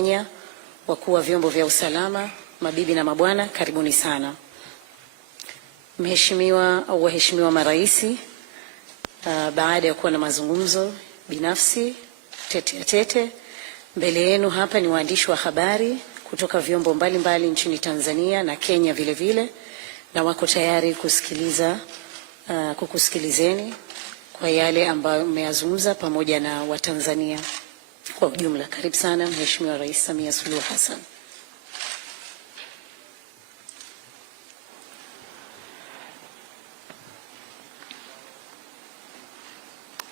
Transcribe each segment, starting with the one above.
Kenya, wakuu wa vyombo vya usalama, mabibi na mabwana, karibuni sana. Mheshimiwa au waheshimiwa maraisi, baada ya kuwa na mazungumzo binafsi tete, mbele yenu hapa ni waandishi wa habari kutoka vyombo mbalimbali nchini Tanzania na Kenya vile, na wako tayari kukusikilizeni kwa yale ambayo mmeyazungumza pamoja na Watanzania kwa ujumla. Karibu sana Mheshimiwa Rais Samia Suluhu Hassan.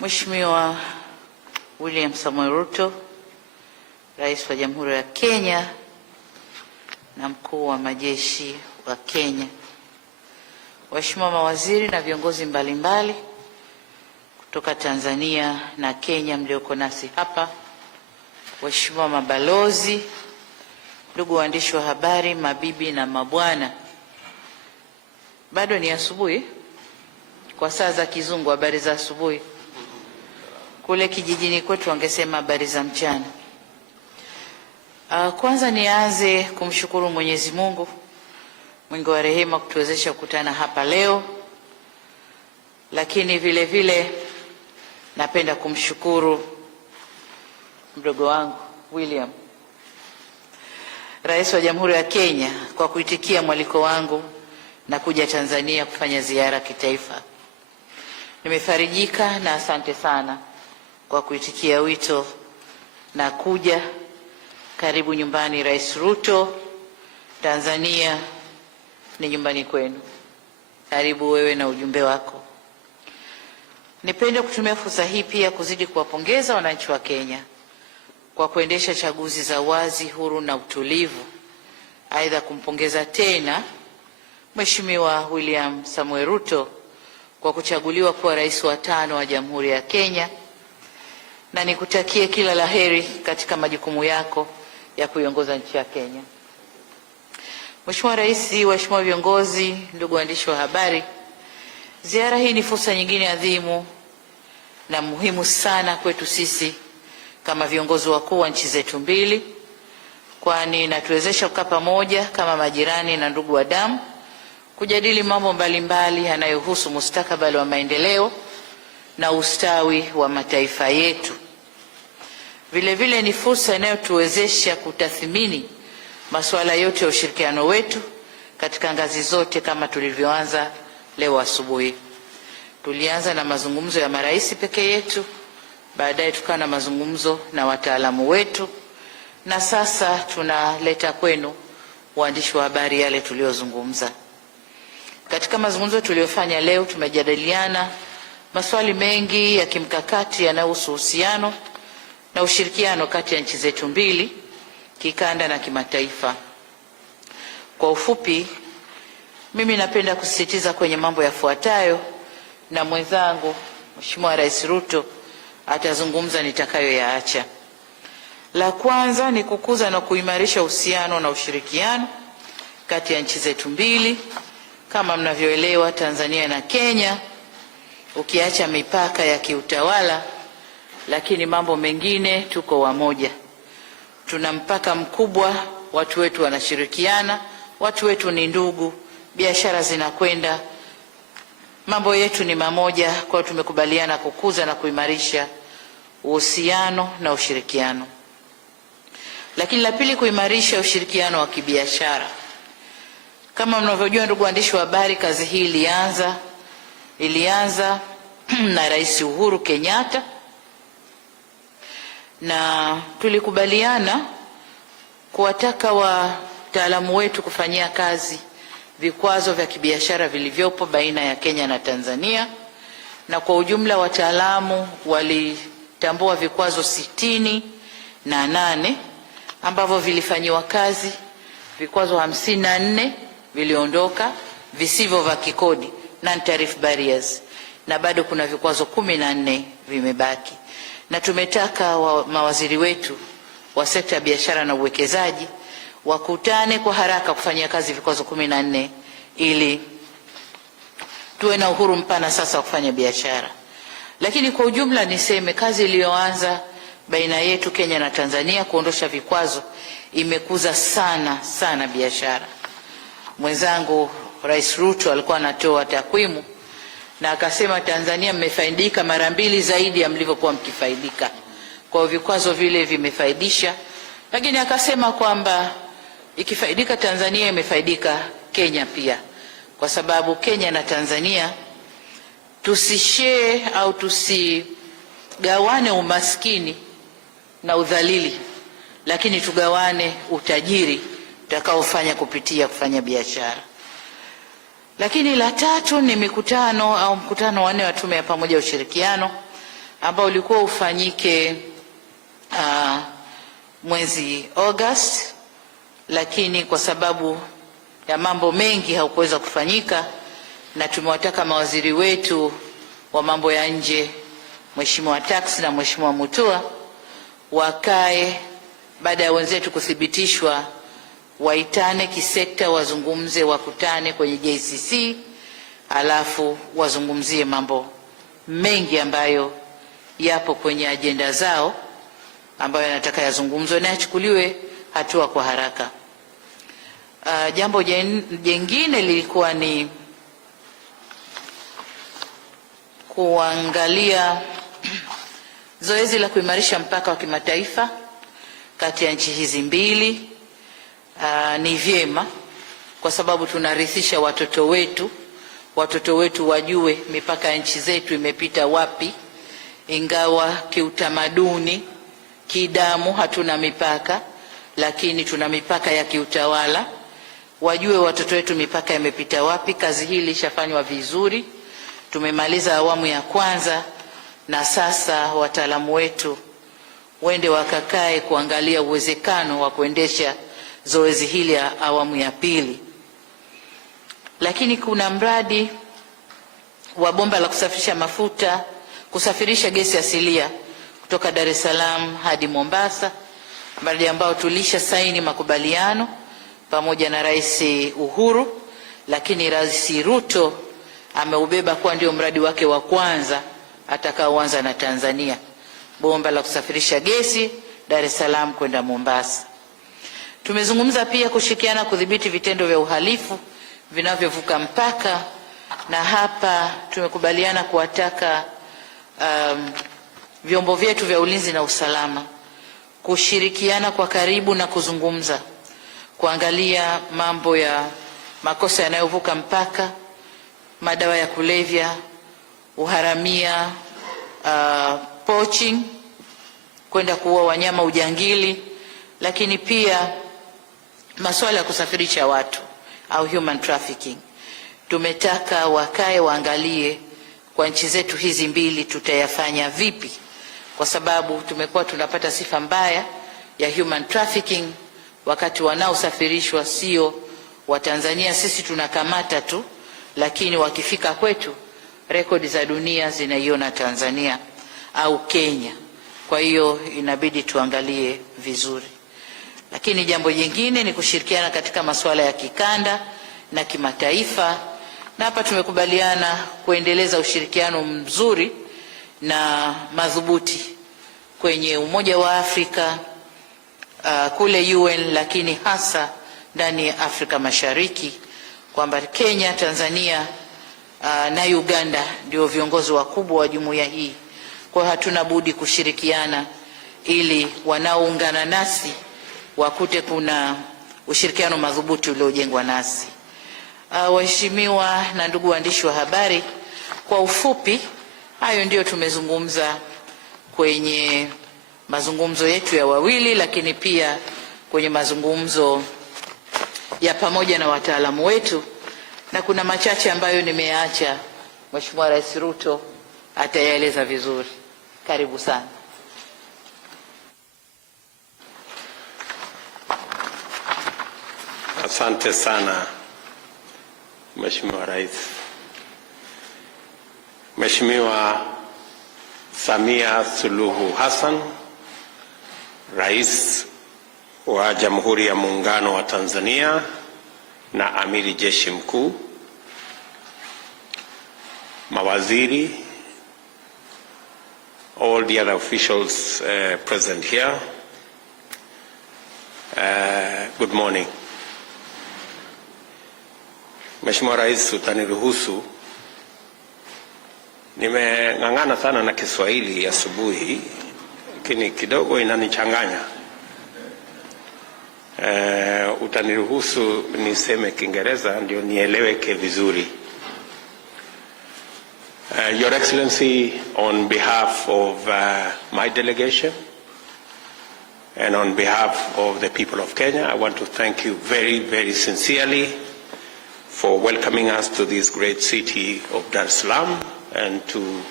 Mheshimiwa William Samuel Ruto, Rais wa Jamhuri ya Kenya na Mkuu wa Majeshi wa Kenya, waheshimiwa mawaziri na viongozi mbalimbali kutoka Tanzania na Kenya mlioko nasi hapa, waheshimiwa mabalozi, ndugu waandishi wa habari, mabibi na mabwana. Bado ni asubuhi kwa saa za kizungu, habari za asubuhi. Kule kijijini kwetu wangesema habari za mchana. Kwanza nianze kumshukuru Mwenyezi Mungu mwingi wa rehema kutuwezesha kukutana hapa leo, lakini vile napenda kumshukuru mdogo wangu William, Rais wa Jamhuri ya Kenya, kwa kuitikia mwaliko wangu na kuja Tanzania kufanya ziara kitaifa. Nimefarijika na asante sana kwa kuitikia wito na kuja. Karibu nyumbani Rais Ruto, Tanzania ni nyumbani kwenu. Karibu wewe na ujumbe wako. Nipende kutumia fursa hii pia kuzidi kuwapongeza wananchi wa Kenya kwa kuendesha chaguzi za wazi, huru na utulivu. Aidha, kumpongeza tena Mheshimiwa William Samuel Ruto kwa kuchaguliwa kuwa rais wa 5 wa Jamhuri ya Kenya, na nikutakie kila laheri katika majukumu yako ya kuiongoza nchi ya Kenya. Mheshimiwa Rais, waheshimiwa viongozi, ndugu waandishi wa habari, ziara hii ni fursa nyingine adhimu na muhimu sana kwetu sisi kama viongozi wakuu wa nchi zetu mbili, kwani inatuwezesha kukaa pamoja kama majirani na ndugu wa damu, kujadili mambo mbalimbali yanayohusu mustakabali wa maendeleo na ustawi wa mataifa yetu. Vile ni fursa inayotuwezesha kutathmini masuala yote ya ushirikiano wetu katika ngazi zote, kama tulivyoanza leo asubuhi. Tulianza na mazungumzo ya marais pekee yetu, baadaye tukawa na mazungumzo na wataalamu wetu, na sasa tunaleta kwenu waandishi wa habari yale tuliyozungumza. Katika mazungumzo tuliyofanya leo, tumejadiliana maswali mengi ya kimkakati yanayohusu uhusiano na ushirikiano kati ya nchi zetu mbili, kikanda na kimataifa. Kwa ufupi, mimi napenda kusisitiza kwenye mambo yafuatayo, na mwenzangu Mheshimiwa Rais Ruto atazungumza nitakayoyaacha. La kwanza ni kukuza na kuimarisha uhusiano na ushirikiano kati ya nchi zetu mbili. Kama mnavyoelewa, Tanzania na Kenya, ukiacha mipaka ya kiutawala, lakini mambo mengine tuko wamoja. Tuna mpaka mkubwa, watu wetu wanashirikiana, watu wetu ni ndugu, biashara zinakwenda, mambo yetu ni mamoja. Kwa tumekubaliana kukuza na kuimarisha uhusiano na ushirikiano. Lakini la pili, kuimarisha ushirikiano wa kibiashara. Kama mnavyojua, ndugu waandishi wa habari, kazi hii ilianza na Rais Uhuru Kenyatta, na tulikubaliana kuwataka wataalamu wetu kufanyia kazi vikwazo vya kibiashara vilivyopo baina ya Kenya na Tanzania, na kwa ujumla wataalamu walitambua vikwazo 68 ambavyo vilifanyiwa kazi. Vikwazo 54 viliondoka visivyo vya kikodi, non-tariff barriers, na bado kuna vikwazo 14 vimebaki. Na tumetaka mawaziri wetu wa sekta ya biashara na uwekezaji wakutane kwa haraka kufanyia kazi vikwazo 14 ili tuwe na uhuru mpana sasa wa kufanya biashara. Lakini kwa ujumla niseme kazi iliyoanza baina yetu Kenya na Tanzania, kuondosha vikwazo, imekuza sana biashara. Mwenzangu Rais Ruto alikuwa anatoa takwimu na akasema Tanzania mmefaidika mara 2 zaidi ya mlivyokuwa mkifaidika. Kwa vikwazo vile vimefaidisha, lakini akasema kwamba ikifaidika Tanzania imefaidika Kenya pia, kwa sababu Kenya na Tanzania tusishare au tusigawane umaskini na udhalili, lakini tugawane utajiri utakaofanya kupitia kufanya biashara. Lakini la tatu ni mkutano wa 4 wa tume ya pamoja ushirikiano ambao ulikuwa ufanyike mwezi August, lakini kwa sababu ya mambo mengi haukuweza kufanyika, na tumewataka mawaziri wetu wa mambo ya nje, Mheshimiwa Tax na Mheshimiwa Mutua, wakae baada ya wenzetu kuthibitishwa, waitane kisekta, wazungumze, wakutane kwenye JCC, alafu wazungumzie mambo mengi ambayo yapo kwenye ajenda zao ambayo yanataka yazungumzwe na yachukuliwe hatua kwa haraka. Jambo jingine lilikuwa ni kuangalia zoezi la kuimarisha mpaka wa kimataifa kati ya nchi hizi mbili. Ni vyema kwa sababu tunarithisha watoto wetu wajue mipaka ya nchi zetu imepita wapi, ingawa kiutamaduni, kidamu hatuna mipaka, lakini tuna mipaka ya kiutawala. Wajue watoto wetu mipaka imepita wapi. Kazi hii ilishafanywa vizuri, tumemaliza awamu ya kwanza, na sasa wataalamu wetu wende wakakae kuangalia uwezekano wa kuendesha zoezi hili ya awamu ya pili. Lakini kuna mradi wa bomba la kusafirisha gesi asilia kutoka Dar es Salaam hadi Mombasa, mradi ambao tulisha saini makubaliano pamoja na Rais Uhuru, lakini Rais Ruto ameubeba kwa ndio mradi wake wa kwanza atakaoanza na Tanzania, bomba la kusafirisha gesi Dar es Salaam kwenda Mombasa. Tumezungumza pia kushirikiana kudhibiti vitendo vya uhalifu vinavyovuka mpaka, na hapa tumekubaliana kuwataka vyombo vyetu vya ulinzi na usalama kushirikiana kwa karibu na kuzungumza, kuangalia mambo ya makosa yanayovuka mpaka, madawa ya kulevya, uharamia, poaching, kwenda kuua wanyama, ujangili, lakini pia masuala ya kusafirisha watu au human trafficking. Tumetaka wakae waangalie kwa nchi zetu hizi mbili tutayafanya vipi, kwa sababu tumekuwa tunapata sifa mbaya ya human trafficking wakati wanaosafirishwa sio wa Tanzania. Sisi tunakamata tu, lakini wakifika kwetu rekodi za dunia zinaiona Tanzania au Kenya. Kwa hiyo inabidi tuangalie vizuri. Lakini jambo jingine ni kushirikiana katika masuala ya kikanda na kimataifa, na hapa tumekubaliana kuendeleza ushirikiano mzuri na madhubuti kwenye Umoja wa Afrika, kule UN, lakini hasa ndani ya Afrika Mashariki, kwamba Kenya, Tanzania na Uganda ndio viongozi wakubwa wa jumuiya hii. Kwa hiyo hatuna budi kushirikiana ili wanaoungana nasi wakute kuna ushirikiano madhubuti uliojengwa nasi. Waheshimiwa na ndugu waandishi wa habari, kwa ufupi hayo ndio tumezungumza kwenye mazungumzo yetu ya wawili, lakini pia kwenye mazungumzo ya pamoja na wataalamu wetu, na kuna machache ambayo nimeacha Mheshimiwa Rais Ruto atayaeleza vizuri. Karibu sana. Asante sana Mheshimiwa Rais. Mheshimiwa Samia Suluhu Hassan, Rais wa Jamhuri ya Muungano wa Tanzania na Amiri Jeshi Mkuu, mawaziri, all the other officials present here, good morning. Mheshimiwa Rais, utaniruhusu, nimeng'ang'ana sana na Kiswahili asubuhi, lakini kidogo inanichanganya. Utaniruhusu niseme Kiingereza ndio nieleweke vizuri. Your Excellency, on behalf of my delegation and on behalf of the people of Kenya, I want to thank you very, very sincerely for welcoming us to this great city of Dar es Salaam and to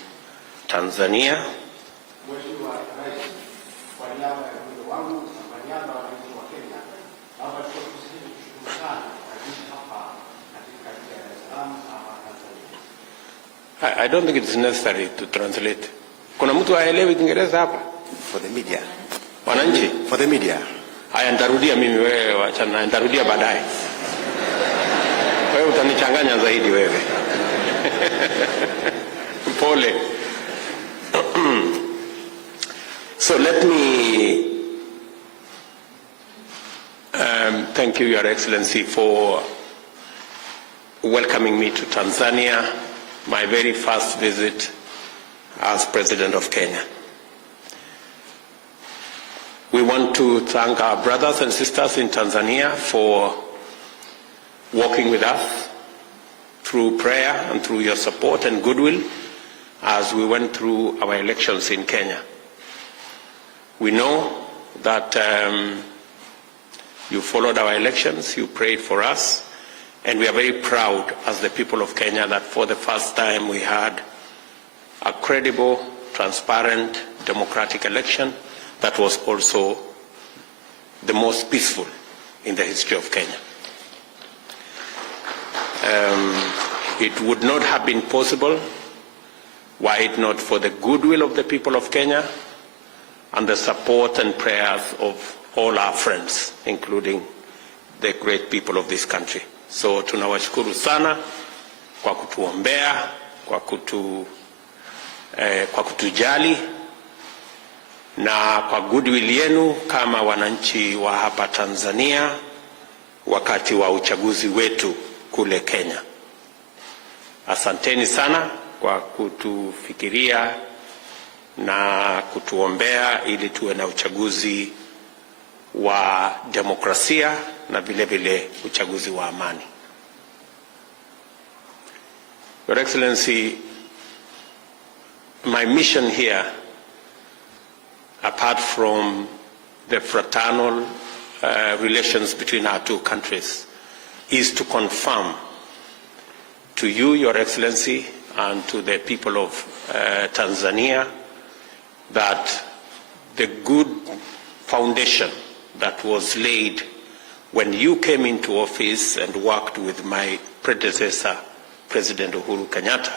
Tanzania. I don't think it's necessary to translate. Kuna mtu aelewi Kiingereza hapa? For the media. Wananchi? For the media. Haya, nitarudia mimi, wewe wachana, nitarudia baadaye. Wewe utanichanganya zaidi wewe. Pole. So let me thank you, Your Excellency, for welcoming me to Tanzania, my very first visit as President of Kenya. We want to thank our brothers and sisters in Tanzania for working with us through prayer and through your support and goodwill as we went through our elections in Kenya. We know that you followed our elections, you prayed for us, and we are very proud as the people of Kenya that for the first time we had a credible, transparent, democratic election that was also the most peaceful in the history of Kenya. It would not have been possible were it not for the goodwill of the people of Kenya and the support and prayers of all our friends, including the great people of this country. So tunawashukuru sana kwa kutuombea, kwa kutujali na kwa goodwill yenu kama wananchi wa hapa Tanzania wakati wa uchaguzi wetu kule Kenya. Asanteni sana kwa kutufikiria na kutuombea ili tuwe na uchaguzi wa demokrasia na vile vile uchaguzi wa amani. Your Excellency, my mission here, apart from the fraternal relations between our two countries, is to confirm to you, Your Excellency, and to the people of Tanzania that the good foundation that was laid when you came into office and worked with my predecessor, President Uhuru Kenyatta,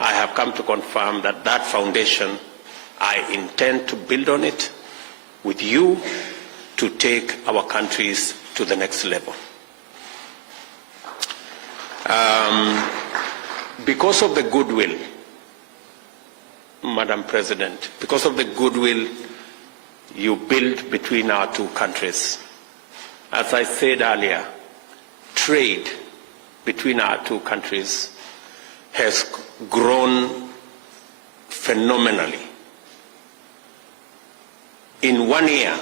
I have come to confirm that that foundation, I intend to build on it with you to take our countries to the next level. Because of the goodwill, Madam President, because of the goodwill you build between our two countries, as I said earlier, trade between our two countries has grown phenomenally. In 1 year,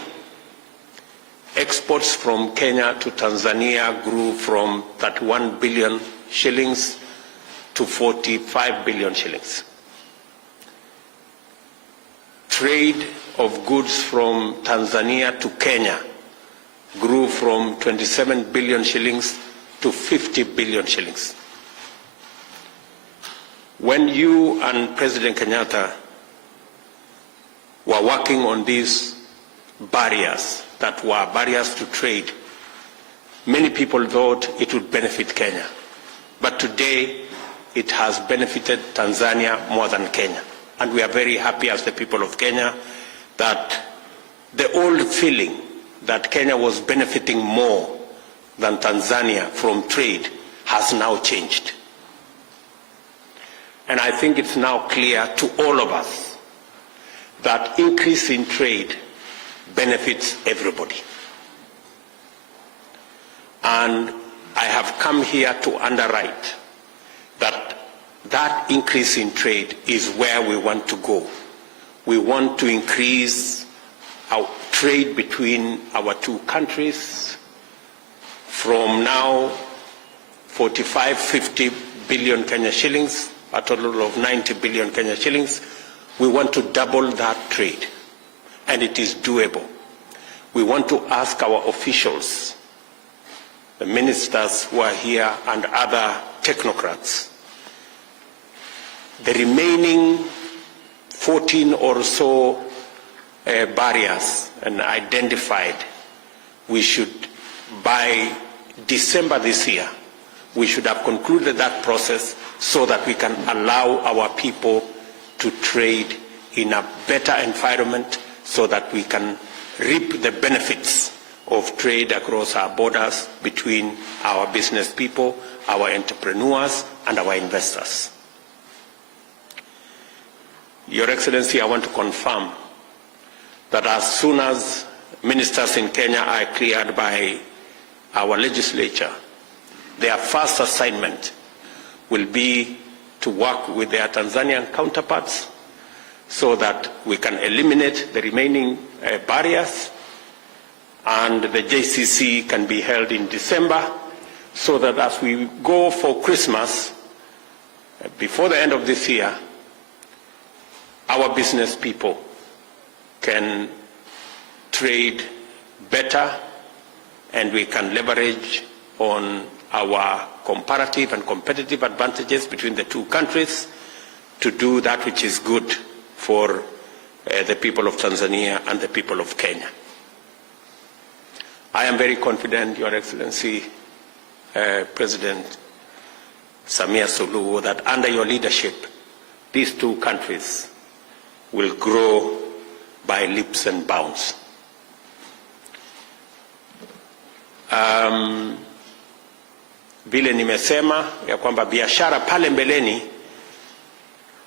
exports from Kenya to Tanzania grew from 31 billion shillings to 45 billion shillings. Trade of goods from Tanzania to Kenya grew from 27 billion shillings to 50 billion shillings. When you and President Kenyatta were working on these barriers that were barriers to trade, many people thought it would benefit Kenya. But today, it has benefited Tanzania more than Kenya. And we are very happy as the people of Kenya that the old feeling that Kenya was benefiting more than Tanzania from trade has now changed. And I think it's now clear to all of us that increase in trade benefits everybody. And I have come here to underwrite that increase in trade is where we want to go. We want to increase our trade between our two countries from now 45-50 billion Kenya shillings, a total of 90 billion Kenya shillings. We want to double that trade, and it is doable. We want to ask our officials, the ministers who are here and other technocrats, the remaining 14 or so barriers and identified, we should, by December this year, we should have concluded that process so that we can allow our people to trade in a better environment so that we can reap the benefits of trade across our borders between our business people, our entrepreneurs, and our investors. Your Excellency, I want to confirm that as soon as ministers in Kenya are cleared by our legislature, their first assignment will be to work with their Tanzanian counterparts so that we can eliminate the remaining barriers, and the JCC can be held in December, so that as we go for Christmas, before the end of this year, our business people can trade better and we can leverage on our comparative and competitive advantages between the two countries to do that which is good for the people of Tanzania and the people of Kenya. I am very confident, Your Excellency, President Samia Suluhu, that under your leadership, these two countries will grow by leaps and bounds. Vile nimesema ya kwamba biashara pale mbeleni,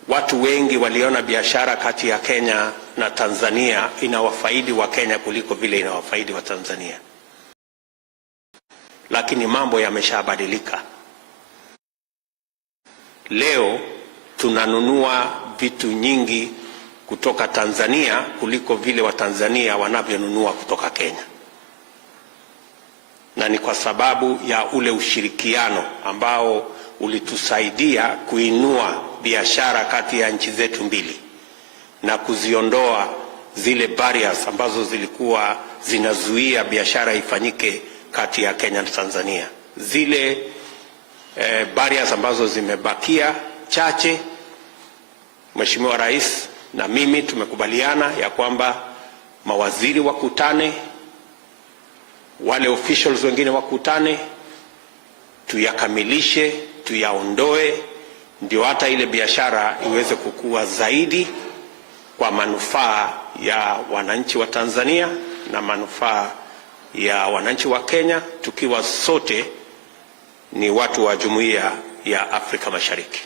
watu wengi waliona biashara kati ya Kenya na Tanzania inawafaidi wa Kenya kuliko vile inawafaidi wa Tanzania. Lakini mambo yameshabadilika. Leo tunanunua vitu nyingi kutoka Tanzania kuliko vile wa Tanzania wanavyonunua kutoka Kenya. Na ni kwa sababu ya ule ushirikiano ambao ulitusaidia kuinua biashara kati ya nchi zetu mbili na kuziondoa zile barriers ambazo zilikuwa zinazuia biashara ifanyike kati ya Kenya na Tanzania. Zile barriers ambazo zimebakia chache, Mheshimiwa Rais na mimi tumekubaliana ya kwamba mawaziri wakutane, wale officials wengine wakutane, tuyakamilishe, tuyaondoe, ndio hata ile biashara iweze kukua zaidi kwa manufaa ya wananchi wa Tanzania na manufaa ya wananchi wa Kenya, tukiwa sote ni watu wa Jumuiya ya Afrika Mashariki.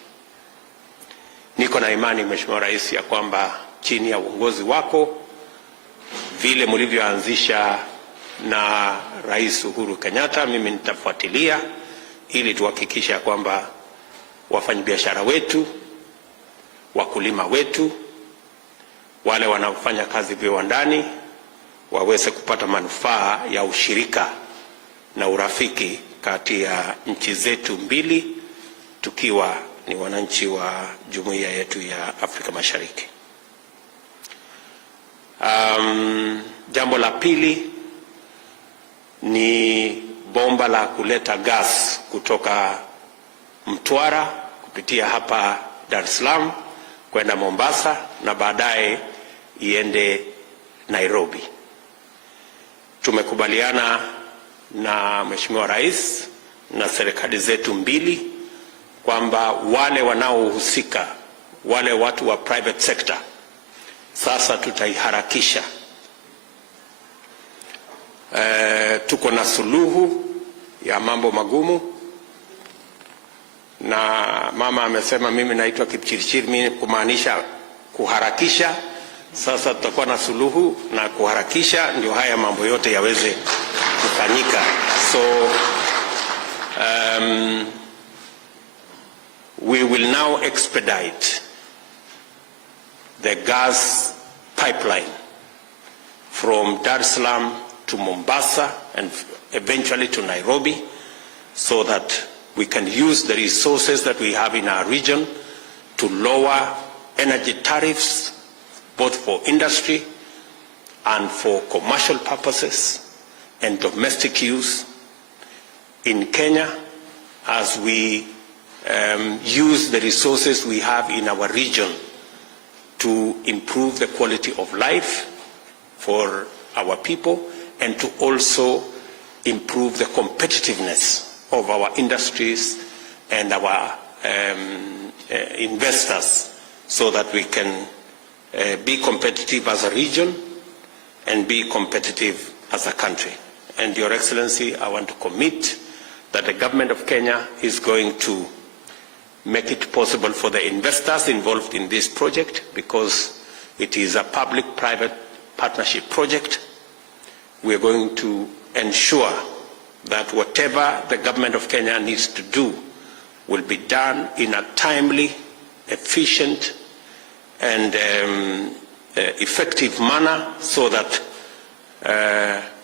Niko na imani, Mheshimiwa Rais, ya kwamba chini ya uongozi wako, vile mlivyoanzisha na Rais Uhuru Kenyatta, mimi nitafuatilia ili tuhakikisha kwamba wafanyabiashara wetu, wakulima wetu, wale wanaofanya kazi viwandani waweze kupata manufaa ya ushirika na urafiki kati ya nchi zetu mbili, tukiwa ni wananchi wa jumuiya yetu ya Afrika Mashariki. Jambo la pili ni bomba la kuleta gas kutoka Mtwara kupitia hapa Dar es Salaam kwenda Mombasa na baadaye iende Nairobi. Tumekubaliana na Mheshimiwa Rais na serikali zetu mbili kwamba wale wanaohusika, wale watu wa private sector, sasa tutaiharakisha. Tuko na suluhu ya mambo magumu, na mama amesema mimi naitwa Kipchirchir, mimi kumaanisha kuharakisha. Sasa tutakuwa na suluhu na kuharakisha ndio haya mambo yote yaweze kufanyika. So we will now expedite the gas pipeline from Dar es Salaam to Mombasa and eventually to Nairobi, so that we can use the resources that we have in our region to lower energy tariffs, both for industry and for commercial purposes and domestic use in Kenya, as we use the resources we have in our region to improve the quality of life for our people and to also improve the competitiveness of our industries and our investors, so that we can be competitive as a region and be competitive as a country. And Your Excellency, I want to commit that the government of Kenya is going to make it possible for the investors involved in this project, because it is a public-private partnership project. We are going to ensure that whatever the government of Kenya needs to do will be done in a timely, efficient, and effective manner, so that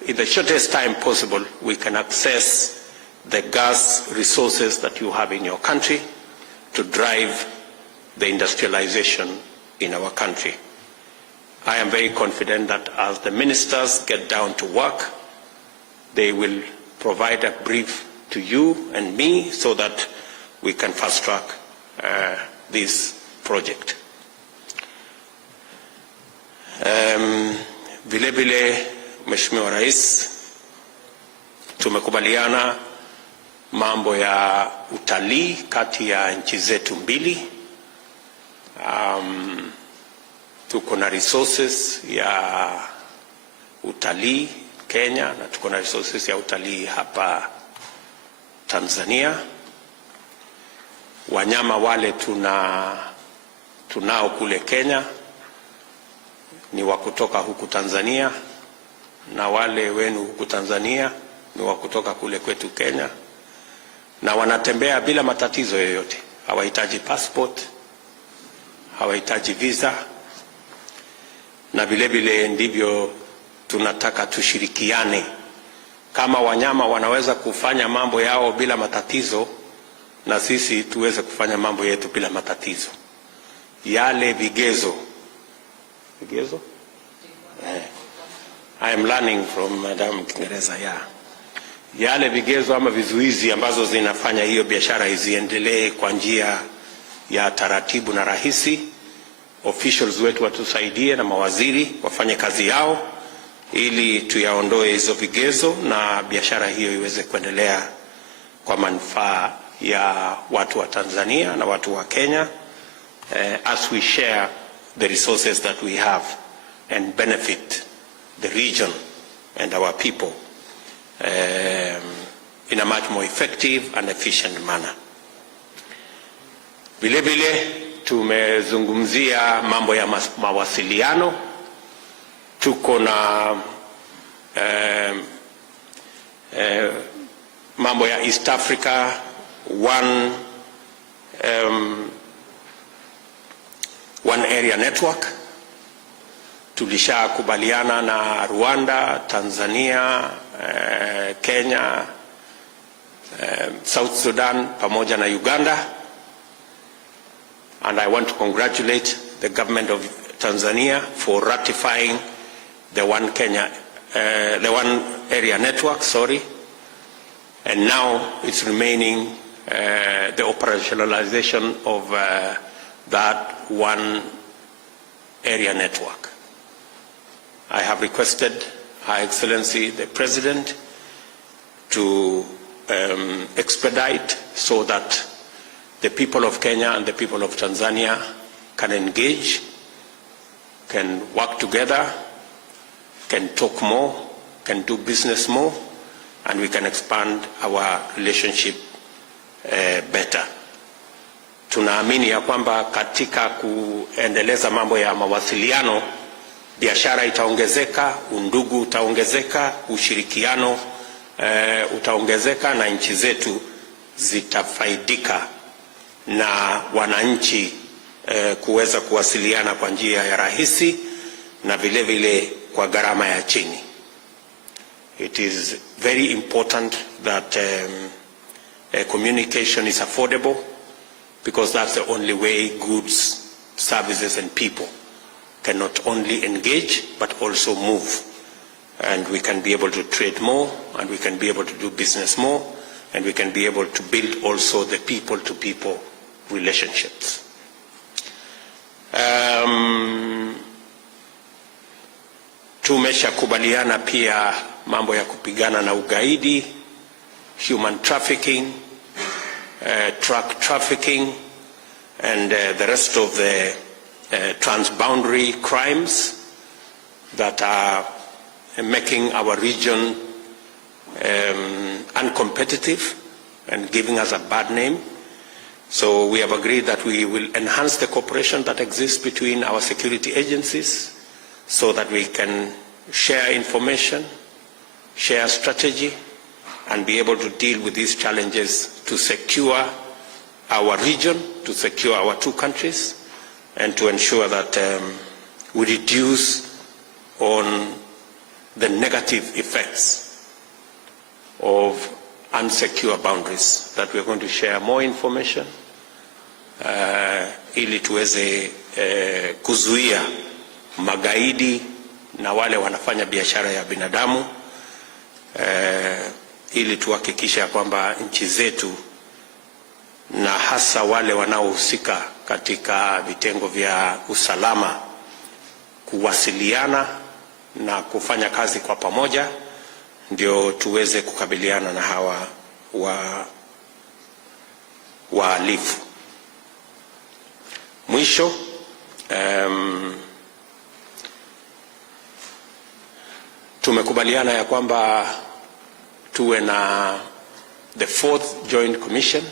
in the shortest time possible we can access the gas resources that you have in your country to drive the industrialization in our country. I am very confident that as the ministers get down to work, they will provide a brief to you and me so that we can fast track this project. Vile vile, Mheshimiwa Rais, tumekubaliana mambo ya utalii kati ya nchi zetu mbili. Tuko na resources ya utalii Kenya na tuko na resources ya utalii hapa Tanzania. Wanyama wale tunao kule Kenya ni wa kutoka huku Tanzania, na wale wenu huku Tanzania ni wa kutoka kule kwetu Kenya, na wanatembea bila matatizo yoyote. Hawahitaji passport, hawahitaji visa, na vile vile ndivyo tunataka tushirikiane. Kama wanyama wanaweza kufanya mambo yao bila matatizo, na sisi tuweze kufanya mambo yetu bila matatizo. Yale vigezo I am learning from Madam Kingereza, yale vigezo ama vizuizi ambazo zinafanya hiyo biashara iziendelee kwa njia ya taratibu na rahisi, officials wetu watusaidie na mawaziri wafanye kazi yao ili tuyaondoe hizo vigezo na biashara hiyo iweze kuendelea kwa manufaa ya watu wa Tanzania na watu wa Kenya, as we share the resources that we have and benefit the region and our people in a much more effective and efficient manner. Vile vile tumezungumzia mambo ya mawasiliano. Tuko na mambo ya East Africa one area network. Tulishakubaliana na Rwanda, Tanzania, Kenya, South Sudan pamoja na Uganda, and I want to congratulate the government of Tanzania for ratifying the one area network, and now it's remaining the operationalization of that one area network. I have requested Her Excellency the President to expedite so that the people of Kenya and the people of Tanzania can engage, can work together, can talk more, can do business more, and we can expand our relationship better. Tunaamini ya kwamba katika kuendeleza mambo ya mawasiliano biashara itaongezeka, undugu utaongezeka, ushirikiano utaongezeka, na nchi zetu zitafaidika na wananchi kuweza kuwasiliana kwa njia ya rahisi na vile vile kwa gharama ya chini. It is very important that communication is affordable, because that's the only way goods, services and people can not only engage but also move, and we can be able to trade more, and we can be able to do business more, and we can be able to build also the people-to-people relationships. Tumeshakubaliana pia mambo ya kupigana na ugaidi, human trafficking, truck trafficking, and the rest of the transboundary crimes that are making our region uncompetitive and giving us a bad name. So we have agreed that we will enhance the cooperation that exists between our security agencies so that we can share information, share strategy, and be able to deal with these challenges to secure our region, to secure our two countries, and to ensure that we reduce on the negative effects of unsecure boundaries, that we're going to share more information ili tuweze kuzuia magaidi na wale wanafanya biashara ya binadamu, ili tuhakikisha kwamba nchi zetu na hasa wale wanaohusika katika vitengo vya usalama kuwasiliana na kufanya kazi kwa pamoja, ndio tuweze kukabiliana na hawa wahalifu. Mwisho, tumekubaliana ya kwamba tuwe na the 4th joint commission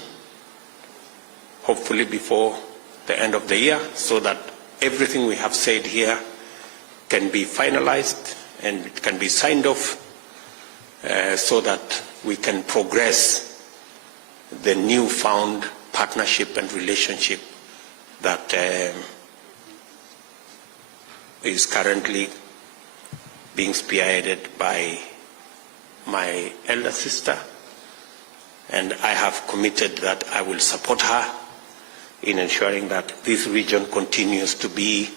hopefully before the end of the year, so that everything we have said here can be finalized and it can be signed off, so that we can progress the newfound partnership and relationship that is currently being spearheaded by my elder sister, and I have committed that I will support her in ensuring that this region continues to be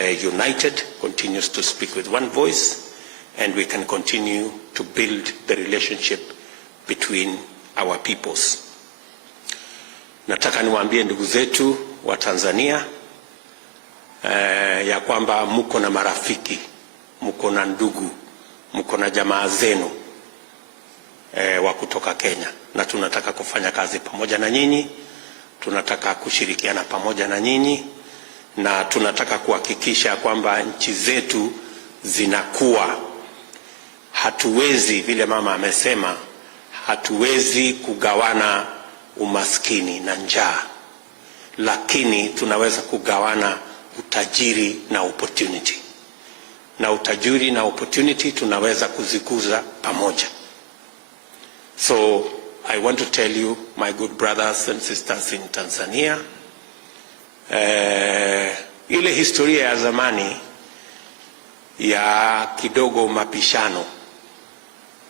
united, continues to speak with one voice, and we can continue to build the relationship between our peoples. Nataka niwaambie ndugu zetu wa Tanzania ya kwamba mko na marafiki, mko na ndugu, mko na jamaa zenu wa kutoka Kenya, na tunataka kufanya kazi pamoja na nyinyi, tunataka kushirikiana pamoja na nyinyi, na tunataka kuhakikisha kwamba nchi zetu zinakuwa. Hatuwezi, vile mama amesema, hatuwezi kugawana umaskini na njaa, lakini tunaweza kugawana utajiri na opportunity. Na utajiri na opportunity tunaweza kuzikuza pamoja. So I want to tell you, my good brothers and sisters in Tanzania, ile historia ya zamani ya kidogo mapishano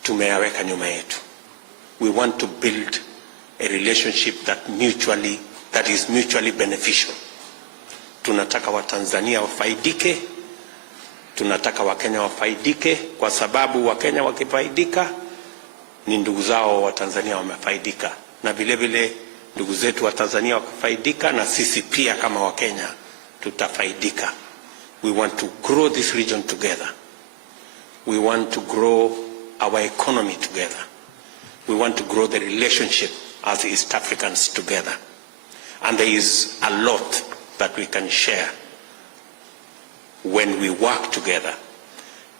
tumeyaweka nyuma yetu. We want to build a relationship that is mutually beneficial. Tunataka Watanzania wafaidike, tunataka Wakenya wafaidike, kwa sababu Wakenya wakifaidika ni ndugu zao wa Tanzania wamefaidika, na vile vile ndugu zetu wa Tanzania wakifaidika, na sisi pia kama Wakenya tutafaidika. We want to grow this region together. We want to grow our economy together. We want to grow the relationship as East Africans together. And there is a lot that we can share when we work together.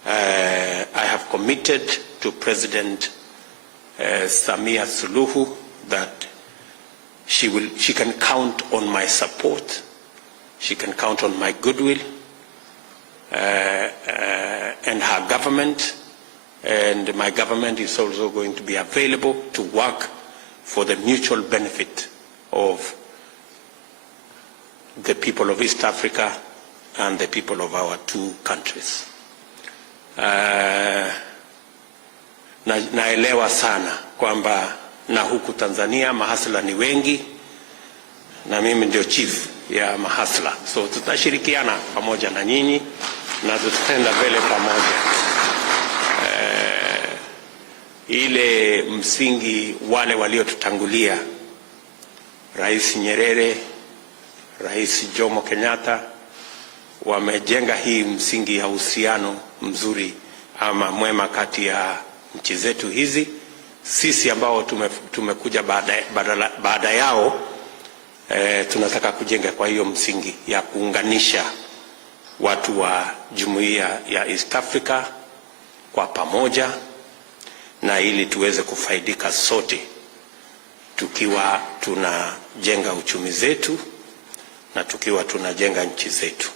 I have committed to President Samia Suluhu that she can count on my support, she can count on my goodwill, and her government, and my government is also going to be available to work for the mutual benefit of the people of East Africa and the people of our two countries. Naelewa sana kwamba na huku Tanzania mahasla ni wengi na mimi ndio chief ya mahasla, so tutashirikiana pamoja na nyinyi na tutaenda mbele pamoja. Ile msingi wale waliotutangulia, Rais Nyerere, Rais Jomo Kenyatta, wamejenga hii msingi ya uhusiano mzuri ama mwema kati ya nchi zetu hizi. Sisi ambao tumekuja baada yao, tunataka kujenga kwa hiyo msingi ya kuunganisha watu wa jumuiya ya East Africa kwa pamoja, na ili tuweze kufaidika sote tukiwa tunajenga uchumi zetu na tukiwa tunajenga nchi zetu.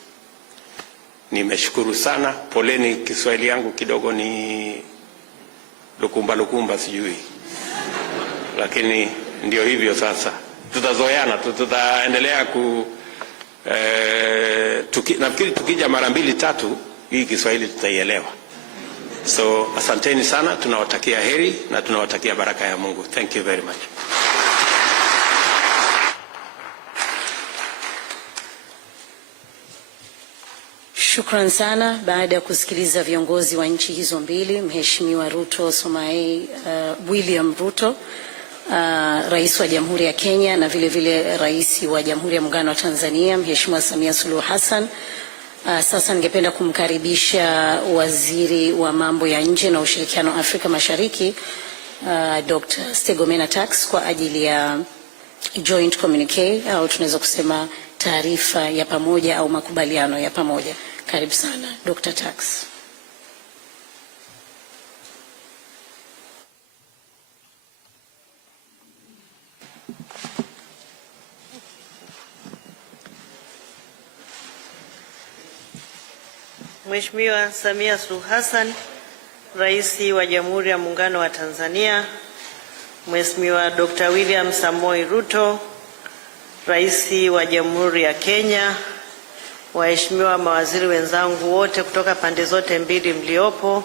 Nimeshukuru sana. Poleni, Kiswahili yangu kidogo ni lukumba sijui, lakini ndio hivyo sasa. Tutazoeana, tutaendelea nafikiri tukija mara 2-3 hii Kiswahili tutaielewa. So asanteni sana, tunawatakia heri na tunawatakia baraka ya Mungu. Thank you very much. Shukran sana. Baada ya kusikiliza viongozi wa nchi hizo mbili, Mheshimiwa RUTO William Ruto, Rais wa Jamhuri ya Kenya, na vile vile Rais wa Jamhuri ya Muungano wa Tanzania, Mheshimiwa Samia Suluhu Hassan. Sasa ningependa kumkaribisha Waziri wa Mambo ya Nje na Ushirikiano Afrika Mashariki, Dr. Stegomena Tax, kwa ajili ya joint communique au tunaweza kusema taarifa ya pamoja au makubaliano ya pamoja. Karibu sana Dr. Tax. Mheshimiwa Samia Suluhu Hassan, Rais wa Jamhuri ya Muungano wa Tanzania, Mheshimiwa Dr. William Samoei Ruto, Rais wa Jamhuri ya Kenya, waheshimiwa mawaziri wenzangu wote kutoka pande zote mbili mliopo,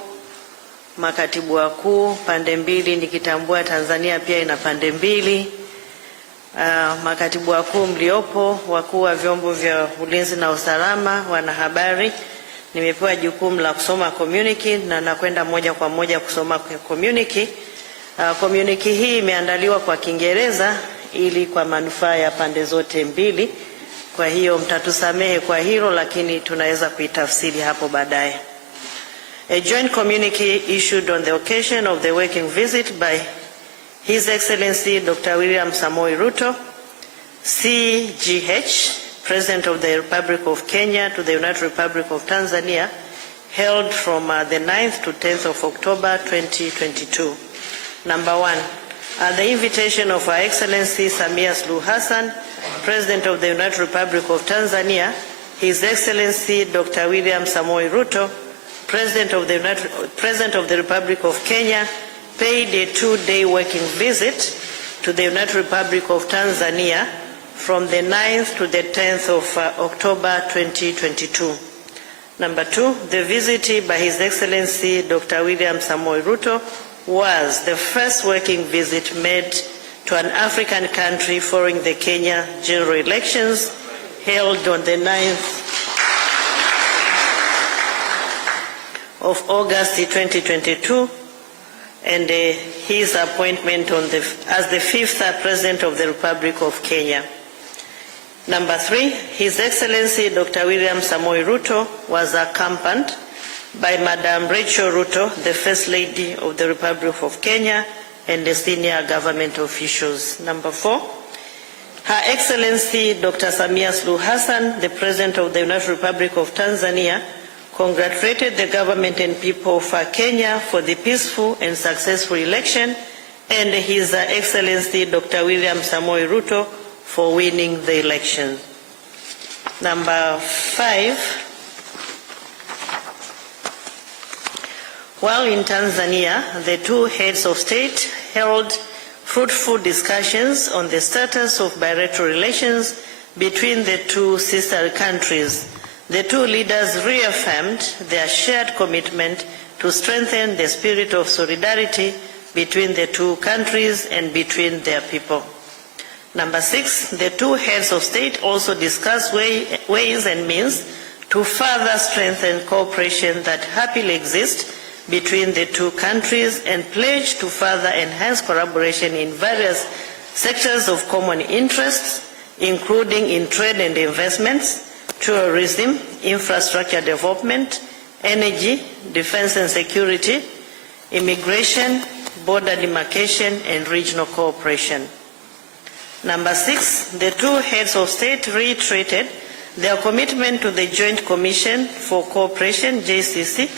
makatibu wakuu pande mbili, nikitambua Tanzania pia ina pande mbili, makatibu wakuu mliopo, wakuu wa vyombo vya ulinzi na usalama, wanahabari. Nimepewa jukumu la kusoma communique na nakwenda moja kwa moja kusoma communique. Communique hii imeandaliwa kwa Kiingereza ili kwa manufaa ya pande zote mbili. Kwa hiyo mtatusamehe kwa hilo, lakini tunaweza kuitafsiri hapo baadaye. A joint communique issued on the occasion of the working visit by His Excellency Dr. William Samoei Ruto, CGH, President of the Republic of Kenya, to the United Republic of Tanzania, held from the 9th to 10th of October 2022. Number 1. At the invitation of Her Excellency Samia Suluhu Hassan, President of the United Republic of Tanzania, His Excellency Dr. William Samoei Ruto, President of the Republic of Kenya, paid a 2-day working visit to the United Republic of Tanzania from the 9th to the 10th of October 2022. Number 2, the visit by His Excellency Dr. William Samoei Ruto was the first working visit made to an African country following the Kenya general elections held on the 9th of August 2022, and his appointment as the 5th President of the Republic of Kenya. Number 3, His Excellency Dr. William Samoei Ruto was accompanied by Madam Rachel Ruto, the First Lady of the Republic of Kenya, and the senior government officials. Number 4, Her Excellency Dr. Samia Suluhu Hassan, the President of the United Republic of Tanzania, congratulated the government and people of Kenya for the peaceful and successful election, and His Excellency Dr. William Samoei Ruto for winning the election. Number 5, While in Tanzania, the two heads of state held fruitful discussions on the status of bilateral relations between the two sister countries. The two leaders reaffirmed their shared commitment to strengthen the spirit of solidarity between the two countries and between their people. Number 6, the two heads of state also discussed ways and means to further strengthen cooperation that happily exists between the two countries and pledged to further enhance collaboration in various sectors of common interest, including in trade and investments, tourism, infrastructure development, energy, defense and security, immigration, border demarcation, and regional cooperation. Number 6, the two heads of state reiterated their commitment to the Joint Commission for Cooperation, JCC,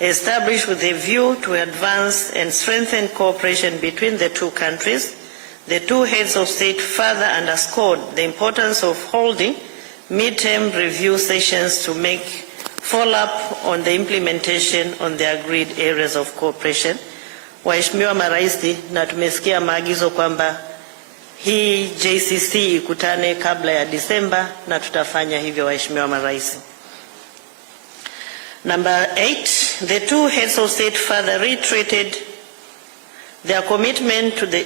established with a view to advance and strengthen cooperation between the two countries. The two heads of state further underscored the importance of holding mid-term review sessions to make follow-up on the implementation on the agreed areas of cooperation. Waheshimiwa Maraisi, na tumesikia maagizo kwamba hii JCC ikutane kabla ya Disemba, na tutafanya hivyo waheshimiwa Maraisi. Number 8, the two heads of state further reiterated their commitment to the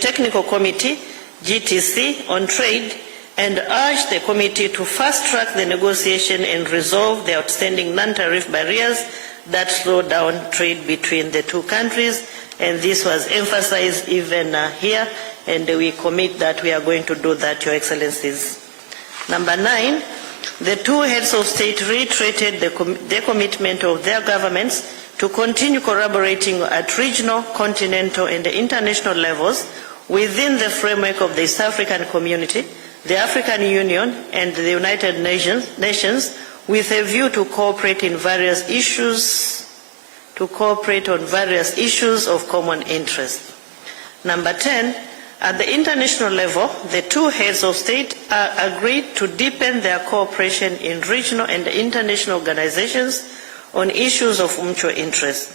Technical Committee, GTC, on trade, and urged the committee to fast-track the negotiation and resolve the outstanding non-tariff barriers that slow down trade between the two countries. And this was emphasized even here, and we commit that we are going to do that, Your Excellencies. Number 9, the two heads of state reiterated the commitment of their governments to continue collaborating at regional, continental, and international levels within the framework of the East African Community, the African Union, and the United Nations, with a view to cooperate on various issues of common interest. Number 10, at the international level, the two heads of state agreed to deepen their cooperation in regional and international organizations on issues of mutual interest.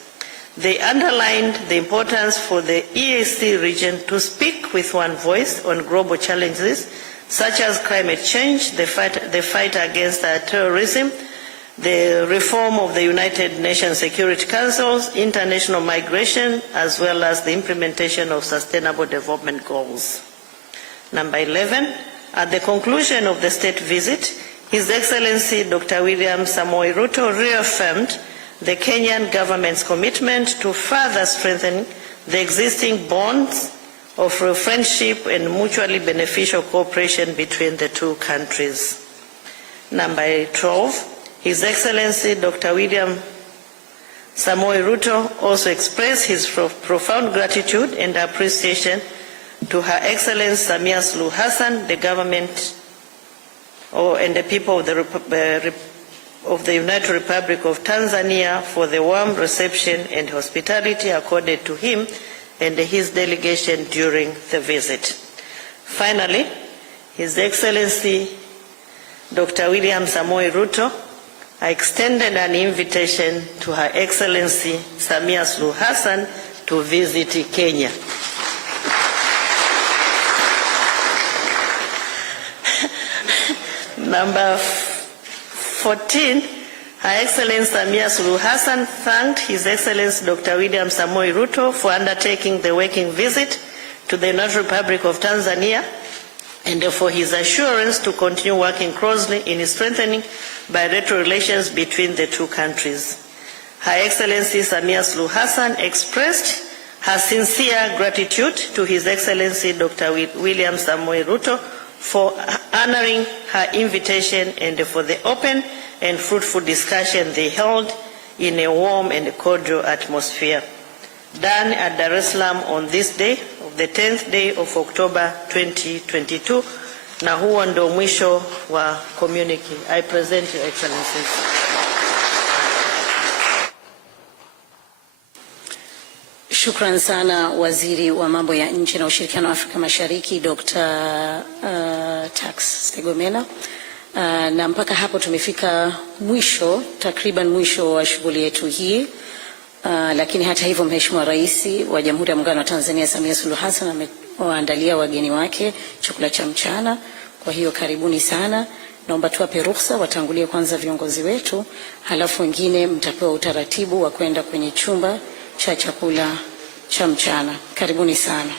They underlined the importance for the EAC region to speak with one voice on global challenges such as climate change, the fight against terrorism, the reform of the United Nations Security Council's international migration, as well as the implementation of sustainable development goals. Number 11, at the conclusion of the state visit, His Excellency Dr. William Samoei Ruto reaffirmed the Kenyan government's commitment to further strengthen the existing bonds of friendship and mutually beneficial cooperation between the two countries. Number 12, His Excellency Dr. William Samoei Ruto also expressed his profound gratitude and appreciation to Her Excellency Samia Suluhu Hassan, the government and the people of the United Republic of Tanzania for the warm reception and hospitality accorded to him and his delegation during the visit. Finally, His Excellency Dr. William Samoei Ruto extended an invitation to Her Excellency Samia Suluhu Hassan to visit Kenya. Number 14, Her Excellency Samia Suluhu Hassan thanked His Excellency Dr. William Samoei Ruto for undertaking the working visit to the United Republic of Tanzania and for his assurance to continue working closely in strengthening bilateral relations between the two countries. Her Excellency Samia Suluhu Hassan expressed her sincere gratitude to His Excellency Dr. William Samoei Ruto for honoring her invitation and for the open and fruitful discussion they held in a warm and cordial atmosphere. Done at Dar es Salaam on this day, the 10th day of October 2022, na huo ndo mwisho wa communique. I present Your Excellencies. Shukran sana Waziri wa Mambo ya Nje na Ushirikiano wa Afrika Mashariki, Dr. Tax Stegomena. Na mpaka hapo tumefika mwisho, takriban mwisho wa shughuli yetu hii. Lakini hata hivyo, Mheshimiwa Rais wa Jamhuri ya Muungano wa Tanzania Samia Suluhu Hassan amewaandalia wageni wake chakula cha mchana. Kwa hiyo karibuni sana. Naomba tuwape ruhusa watangulie kwanza viongozi wetu, halafu wengine mtapewa utaratibu wa kwenda kwenye chumba cha chakula cha mchana. Karibuni sana.